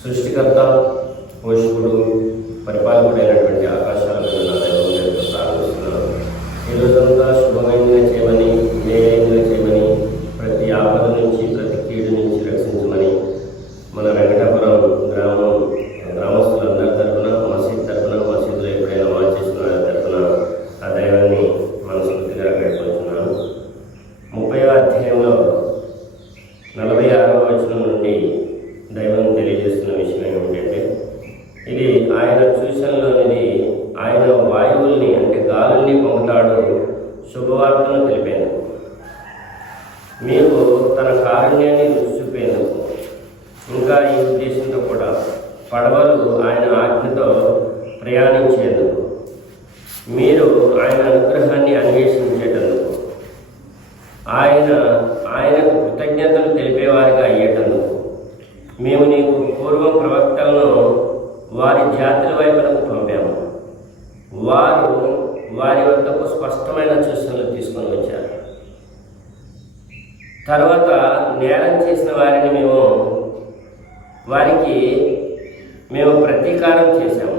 సృష్టికర్త పోషకుడు పరిపాలకుడైనటువంటి ఆకాశాల మీద నా శుభమైన ప్రారంభిస్తున్నాను ఈ రోజంతా చేయమని న్యాయంగా చేయమని ప్రతి ఆపద నుంచి ప్రతి కీడు నుంచి రక్షించు పడవలు ఆయన ఆజ్ఞతో ప్రయాణించేందుకు మీరు ఆయన అనుగ్రహాన్ని అన్వేషించేటందుకు. ఆయన ఆయనకు కృతజ్ఞతలు తెలిపేవారిగా అయ్యేటందుకు. మేము నీకు పూర్వం ప్రవక్తలను వారి జాతుల వైపునకు పంపాము. వారు వారి వద్దకు స్పష్టమైన సూచనలు తీసుకొని వచ్చారు. తర్వాత నేరం చేసిన వారిని మేము వారికి మేము ప్రతీకారం చేశాము.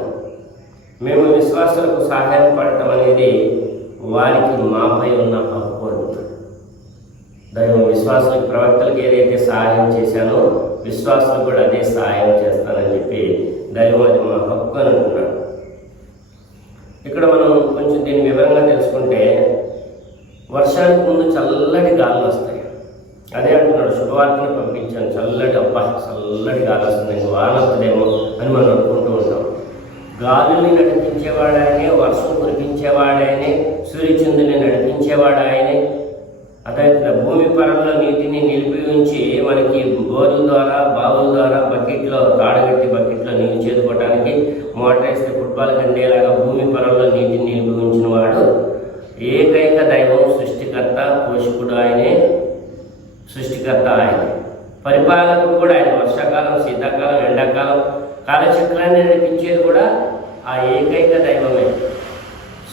మేము విశ్వాసులకు సహాయం పడటం అనేది వారికి మాపై ఉన్న హక్కు అంటున్నాడు దైవం విశ్వాసులకు ప్రవక్తలకు ఏదైతే సహాయం చేశానో విశ్వాసులు కూడా అదే సహాయం చేస్తానని చెప్పి దైవం అది మా హక్కు అని అంటున్నాడు ఇక్కడ మనం కొంచెం దీన్ని వివరంగా తెలుసుకుంటే వర్షానికి ముందు చల్లటి గాలులు వస్తాయి. అదే అంటున్నాడు శుభవార్తను పంపించాను చల్లటి అబ్బా చల్లటి గాలి వస్తుంది. వాన వస్తుందేమో. అని మనం అనుకుంటూ ఉంటాం గాలుల్ని నడిపించేవాడాయనే వర్షం కురిపించేవాడాయనే సూర్యచంద్రుని నడిపించేవాడు ఆయనే అదే భూమి పరంలో నీటిని నిలిపి ఉంచి మనకి బోర్ల ద్వారా బావుల ద్వారా బకెట్లో తాడగట్టి బకెట్లో నీళ్ళు చేదుకోవడానికి మోటరేస్తే ఫుట్బాల్ కండేలాగా భూమి పరంలో నీటిని నిలిపి ఉంచిన వాడు ఏకైక దైవం సృష్టికర్త పోషకుడు ఆయనే సృష్టికర్త ఆయన. పరిపాలకుడు కూడా ఆయన వర్షాకాలం శీతాకాలం ఎండాకాలం కాలచక్రాన్ని నడిపించేది కూడా ఆ ఏకైక దైవమే.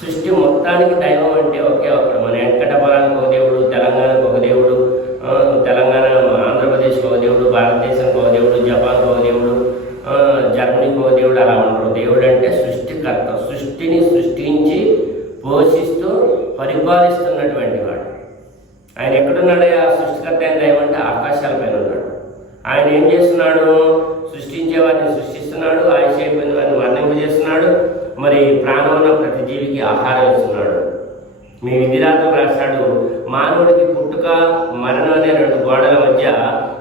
సృష్టి మొత్తానికి దైవం అంటే ఒకే ఒకడు. మన వెంకటపురానికి ఒక దేవుడు తెలంగాణకు ఒక దేవుడు తెలంగాణ ఆంధ్రప్రదేశ్కి ఒక దేవుడు భారతదేశానికి ఒక దేవుడు జపాన్కి ఒక దేవుడు జర్మనీకి ఒక దేవుడు అలా ఉండరు. దేవుడు అంటే సృష్టికర్త. సృష్టిని సృష్టించి పోషిస్తూ పరిపాలిస్తున్నటువంటి వాడు. ఆయన ఎక్కడున్నాడు ఆ సృష్టికర్త అయిన దైవం అంటే ఆకాశాల పైన ఉన్నాడు. ఆయన ఏం చేస్తున్నాడు? సృష్టించే వారిని సృష్టిస్తున్నాడు. ఆయుష్ అయిపోయిన వారిని వర్ణింపజేస్తున్నాడు మరి ప్రాణం ఉన్న ప్రతి జీవికి ఆహారం ఇస్తున్నాడు. మీ విధిరాతలు రాశాడు మానవుడికి పుట్టుక మరణం అనే రెండు గోడల మధ్య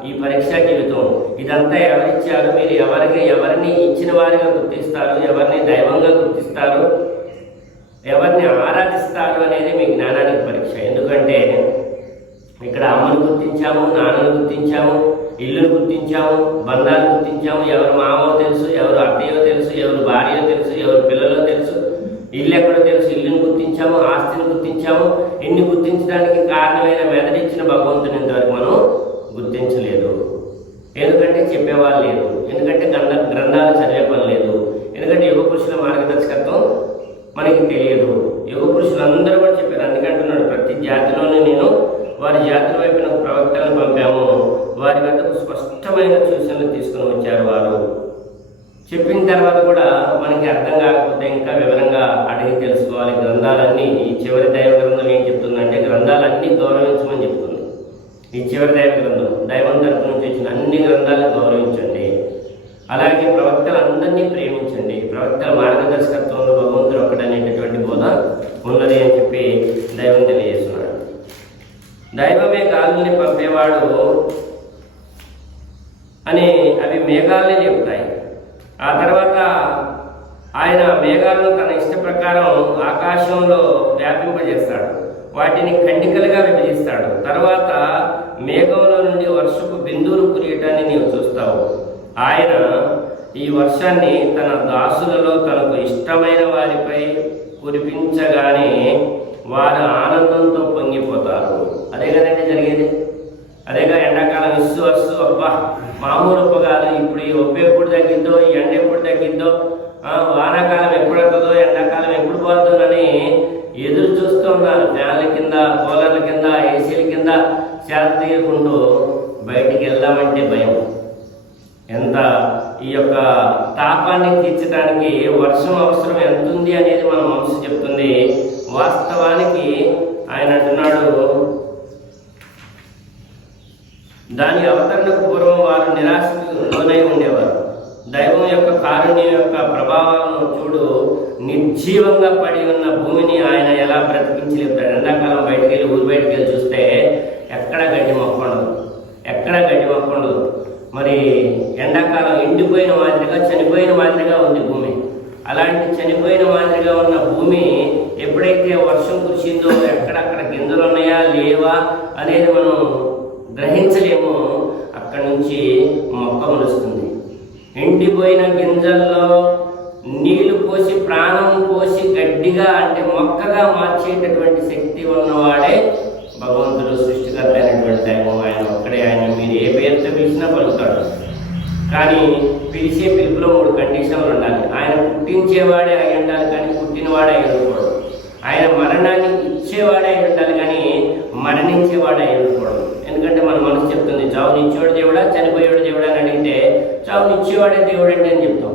ఈ పరీక్ష జీవితం. ఇదంతా ఎవరిచ్చారు? మీరు ఎవరికి ఎవరిని ఇచ్చిన వారిగా గుర్తిస్తారు? ఎవరిని దైవంగా గుర్తిస్తారు? ఎవరిని ఆరాధిస్తారు అనేది మీ జ్ఞానానికి పరీక్ష. ఎందుకంటే ఇక్కడ అమ్మను గుర్తించాము నాన్నను గుర్తించాము ఇల్లును గుర్తించాము బంధాలు గుర్తించాము ఎవరు మామో తెలుసు ఎవరు అత్తయ్యో తెలుసు ఎవరు భార్యో తెలుసు ఎవరు పిల్లలో తెలుసు. ఇల్లు ఎక్కడో తెలుసు ఇల్లును గుర్తించాము ఆస్తిని గుర్తించాము. ఇన్ని గుర్తించడానికి కారణమైన మెదడిచ్చిన భగవంతుని ఇంతవరకు మనం గుర్తించలేదు. ఎందుకంటే చెప్పేవాళ్ళు లేదు ఎందుకంటే గ్రంథ గ్రంథాలు చదివే పని లేదు ఎందుకంటే యుగ పురుషుల మార్గదర్శకత్వం మనకి తెలియదు యుగ పురుషులందరూ కూడా చెప్పారు అందుకే అంటున్నాడు ప్రతి జాతిలోనే నేను వారి జాతుల వైపున ప్రవక్తలను పంపాము వారి వద్దకు స్పష్టమైన సూచనలు తీసుకుని వచ్చారు వారు. చెప్పిన తర్వాత కూడా మనకి అర్థం కాకపోతే ఇంకా వివరంగా అడిగి తెలుసుకోవాలి. గ్రంథాలన్నీ ఈ చివరి దైవ గ్రంథం ఏం చెప్తుందంటే గ్రంథాలన్నీ గౌరవించమని చెప్తుంది. ఈ చివరి దైవ గ్రంథం దైవం తరపు నుంచి వచ్చిన అన్ని గ్రంథాలను గౌరవించండి. అలాగే ప్రవక్తలందరినీ ప్రేమించండి. ప్రవక్తల మార్గదర్శకత్వంలో భగవంతుడు ఒకటనేటటువంటి బోధ ఉన్నది అని చెప్పి దైవం తెలియజేస్తున్నాడు. దైవమే గాలుల్ని పంపేవాడు అని అవి మేఘాలని చెబుతాయి. ఆ తర్వాత ఆయన మేఘాలను తన ఇష్ట ప్రకారం ఆకాశంలో వ్యాపింపజేస్తాడు. వాటిని ఖండికలుగా విభజిస్తాడు. తర్వాత మేఘంలో నుండి వర్షపు బిందువులు కురియటాన్ని నీవు చూస్తావు. ఆయన ఈ వర్షాన్ని తన దాసులలో తనకు ఇష్టమైన వారిపై కురిపించగానే వారు ఆనందంతో పొంగిపోతారు. అదే కదండి ఎండాకాలం ఇస్సు వస్తూ అబ్బా మామూలు పొగాలు ఇప్పుడు ఈ ఉప్పు ఎప్పుడు తగ్గిందో ఈ ఎండ ఎప్పుడు తగ్గిందో వానాకాలం ఎప్పుడు వస్తుందో ఎండాకాలం ఎప్పుడు పోతుందని ఎదురు చూస్తూ ఉన్నారు. ఫ్యాన్ల కింద కూలర్ల కింద ఏసీల కింద శాంతి తీరుకుంటూ బయటికి వెళ్దామంటే భయం. ఎంత ఈ యొక్క తాపాన్ని తీర్చడానికి వర్షం అవసరం ఎంత ఉంది అనేది మన మనసు చెప్తుంది. వాస్తవానికి ఆయన అంటున్నాడు దాని అవతరణకు పూర్వం వారు నిరాశకు లోనై ఉండేవారు. దైవం యొక్క కారుణ్యం యొక్క ప్రభావాలను చూడు నిర్జీవంగా పడి ఉన్న భూమిని ఆయన ఎలా బ్రతికించి లేపుతాడు ఎండాకాలం బయటికి వెళ్ళి ఊరు బయటికి వెళ్ళి చూస్తే ఎక్కడ గడ్డి మొక్కండదు ఎక్కడ గడ్డి మొక్కండదు మరి ఎండాకాలం ఎండిపోయిన మాదిరిగా చనిపోయిన మాదిరిగా ఉంది భూమి. అలాంటి చనిపోయిన మాదిరిగా ఉన్న భూమి ఎప్పుడైతే వర్షం కురిసిందో ఎక్కడక్కడ గింజలు ఉన్నాయా లేవా అనేది మనం గ్రహించలేము అక్కడి నుంచి మొక్క మొలుస్తుంది. ఎండిపోయిన గింజల్లో నీళ్ళు పోసి ప్రాణం పోసి గడ్డిగా అంటే మొక్కగా మార్చేటటువంటి శక్తి ఉన్నవాడే భగవంతుడు సృష్టికర్త అయినటువంటి దైవం. ఆయన ఒక్కడే. ఆయన మీరు ఏ పేరుతో పిలిచినా పలుకుతాడు. కానీ పిలిచే పిలుపులో మూడు కండిషన్లు ఉండాలి. ఆయన పుట్టించేవాడే అయి ఉండాలి కానీ పుట్టినవాడే అయి ఉండకూడదు. ఆయన మరణాన్ని ఇచ్చేవాడే అయి ఉండాలి కానీ మరణించేవాడు అయి ఉండకూడదు. ఎందుకంటే మన మనసు చెప్తుంది చావునిచ్చేవాడు దేవుడా చనిపోయేవాడు దేవుడా అని అడిగితే చావునిచ్చేవాడే దేవుడు అంటే అని చెప్తాం.